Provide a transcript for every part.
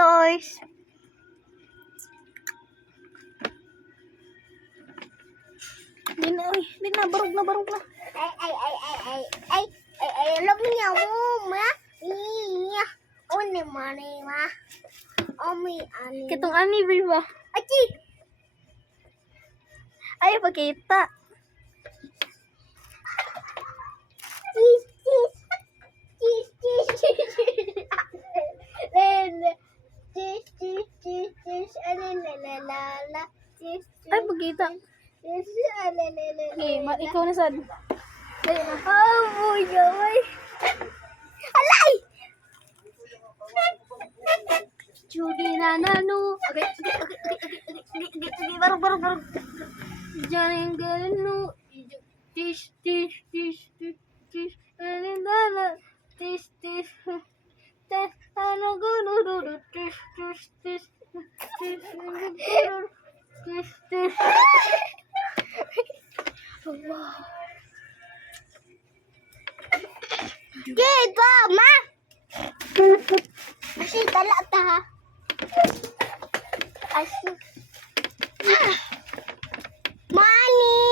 toys. Di na, barog na. Alam niya mo, ma. Iya. Oni mani, ma. Omi, ani. Kitong ani, ba? Achi. Ay, pakita. Cheese. Lele. Cheese. Alelelelala. Cheese. Ay, pakita. Alelelelala. Okay, ikaw na sad. Dali na. Oh, boy. Alay! Judy na nano. Okay. Barog. Diyan yung gano. Tish. Alindala. Tish. Ano gano. Tish. Dito, ma! Kasi talata ha. Asi. Money!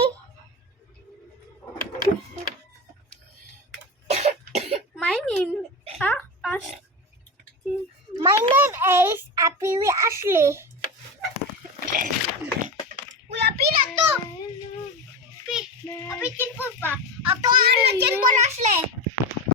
My name. My name is Apiwi Ashley.